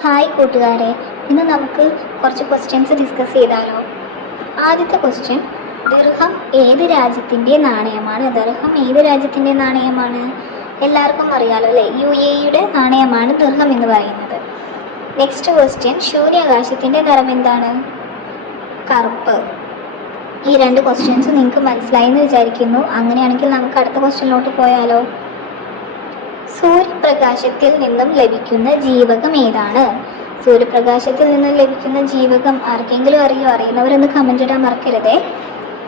Hi കൂട്ടുകാരെ. ഇന്ന് നമുക്ക് കുറച്ച് ക്വസ്റ്റ്യൻസ് ഡിസ്കസ് ചെയ്താലോ? ആദ്യത്തെ ക്വസ്റ്റ്യൻ ദീർഘം ഏത് രാജ്യത്തിന്റെ നാണയമാണ്? ദീർഘം ഏത് രാജ്യത്തിന്റെ നാണയമാണ്? എല്ലാവർക്കും അറിയാലോ അല്ലേ? യു എ യുടെ നാണയമാണ് ദീർഘം എന്ന് പറയുന്നത്. നെക്സ്റ്റ് ക്വസ്റ്റ്യൻ ശൂന്യാകാശത്തിന്റെ നിറം എന്താണ്? കറുപ്പ്. ഈ രണ്ട് ക്വസ്റ്റ്യൻസ് നിങ്ങൾക്ക് മനസ്സിലായി എന്ന് വിചാരിക്കുന്നു. അങ്ങനെയാണെങ്കിൽ നമുക്ക് അടുത്ത ക്വസ്റ്റ്യനിലോട്ട് പോയാലോ? സൂര്യപ്രകാശത്തിൽ നിന്നും ലഭിക്കുന്ന ജീവകം ഏതാണ്? സൂര്യപ്രകാശത്തിൽ നിന്നും ലഭിക്കുന്ന ജീവകം ആർക്കെങ്കിലും അറിയോ? അറിയുന്നവരൊന്ന് കമന്റ് ഇടാൻ മറക്കരുതേ.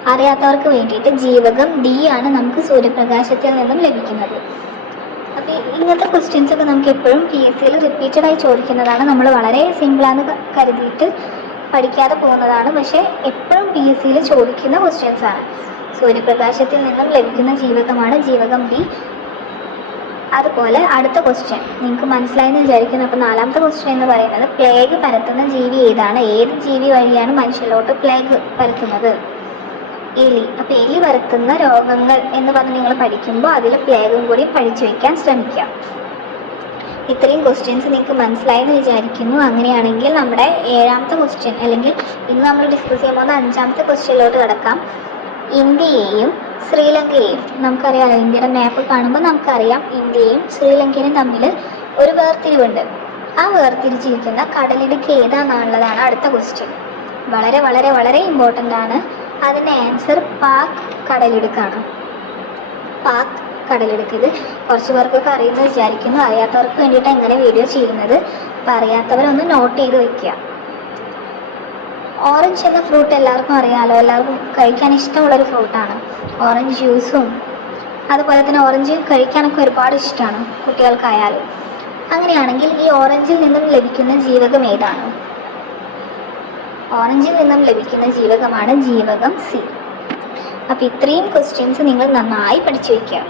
അറിയാത്തവർക്ക് വേണ്ടിയിട്ട് ജീവകം ഡി ആണ് നമുക്ക് സൂര്യപ്രകാശത്തിൽ നിന്നും ലഭിക്കുന്നത്. അപ്പോൾ ഇങ്ങനത്തെ ക്വസ്റ്റ്യൻസ് ഒക്കെ നമുക്ക് എപ്പോഴും പി എസ് സിയിൽ റിപ്പീറ്റഡായി ചോദിക്കുന്നതാണ്. നമ്മൾ വളരെ സിമ്പിളാന്ന് കരുതിയിട്ട് പഠിക്കാതെ പോകുന്നതാണ്. പക്ഷേ എപ്പോഴും പി എസ് സിയിൽ ചോദിക്കുന്ന ക്വസ്റ്റ്യൻസ് ആണ്. സൂര്യപ്രകാശത്തിൽ നിന്നും ലഭിക്കുന്ന ജീവകമാണ് ജീവകം ഡി അതുപോലെ അടുത്ത ക്വസ്റ്റ്യൻ നിങ്ങൾക്ക് മനസ്സിലായെന്ന് വിചാരിക്കുന്നു. അപ്പോൾ നാലാമത്തെ ക്വസ്റ്റ്യൻ എന്ന് പറയുന്നത് പ്ലേഗ് പരത്തുന്ന ജീവി ഏതാണ്? ഏത് ജീവി വഴിയാണ് മനുഷ്യരിലോട്ട് പ്ലേഗ് പരത്തുന്നത്? എലി. അപ്പോൾ എലി പരത്തുന്ന രോഗങ്ങൾ എന്ന് പറഞ്ഞ് നിങ്ങൾ പഠിക്കുമ്പോൾ അതിൽ പ്ലേഗും കൂടി പഠിച്ചു വയ്ക്കാൻ ശ്രമിക്കാം. ഇത്രയും ക്വസ്റ്റ്യൻസ് നിങ്ങൾക്ക് മനസ്സിലായെന്ന് വിചാരിക്കുന്നു. അങ്ങനെയാണെങ്കിൽ നമ്മുടെ ഏഴാമത്തെ ക്വസ്റ്റ്യൻ അല്ലെങ്കിൽ ഇന്ന് നമ്മൾ ഡിസ്കസ് ചെയ്യാൻ പോകുന്ന അഞ്ചാമത്തെ ക്വസ്റ്റ്യനിലോട്ട് കിടക്കാം. ഇന്ത്യയെയും ശ്രീലങ്കയെയും. നമുക്കറിയാം ഇന്ത്യയുടെ മാപ്പ് കാണുമ്പോൾ നമുക്കറിയാം ഇന്ത്യയും ശ്രീലങ്കയും തമ്മിൽ ഒരു വേർതിരിവുണ്ട്. ആ വേർതിരിച്ചിരിക്കുന്ന കടലിടുക്ക് ഏതാണെന്നുള്ളതാണ് അടുത്ത ക്വസ്റ്റ്യൻ വളരെ വളരെ വളരെ ഇമ്പോർട്ടന്റ് ആണ് അതിന്റെ ആൻസർ പാക് കടലിടുക്കാണ്. പാക് കടലിടുക്ക്. ഇത് കുറച്ച് പേർക്കൊക്കെ അറിയുമെന്ന് വിചാരിക്കുന്നു. അറിയാത്തവർക്ക് വേണ്ടിയിട്ട് എങ്ങനെ വീഡിയോ ചെയ്യുന്നത്. അപ്പം അറിയാത്തവരൊന്ന് നോട്ട് ചെയ്ത് വെക്കുക. ഓറഞ്ച് എന്ന ഫ്രൂട്ട് എല്ലാവർക്കും അറിയാമല്ലോ എല്ലാവർക്കും കഴിക്കാൻ ഇഷ്ടമുള്ള ഇഷ്ടമുള്ളൊരു ഫ്രൂട്ടാണ് ഓറഞ്ച് ജ്യൂസും അതുപോലെ തന്നെ ഓറഞ്ച് കഴിക്കാനൊക്കെ ഒരുപാട് ഇഷ്ടമാണ് കുട്ടികൾക്കായാലും. അങ്ങനെയാണെങ്കിൽ ഈ ഓറഞ്ചിൽ നിന്നും ലഭിക്കുന്ന ജീവകം ഏതാണ്? ഓറഞ്ചിൽ നിന്നും ലഭിക്കുന്ന ജീവകമാണ് ജീവകം സി അപ്പോൾ ഇത്രയും ക്വസ്റ്റ്യൻസ് നിങ്ങൾ നന്നായി പഠിച്ചു വയ്ക്കുക.